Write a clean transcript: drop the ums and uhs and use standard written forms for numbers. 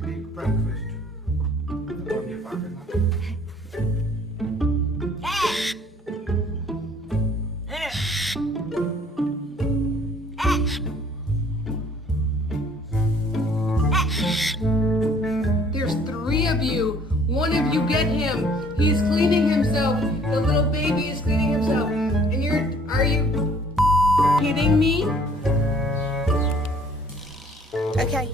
Big breakfast. On your back and that. There's three of you. One of you get him. He's cleaning himself. The little baby is cleaning himself. And are you kidding me? Okay.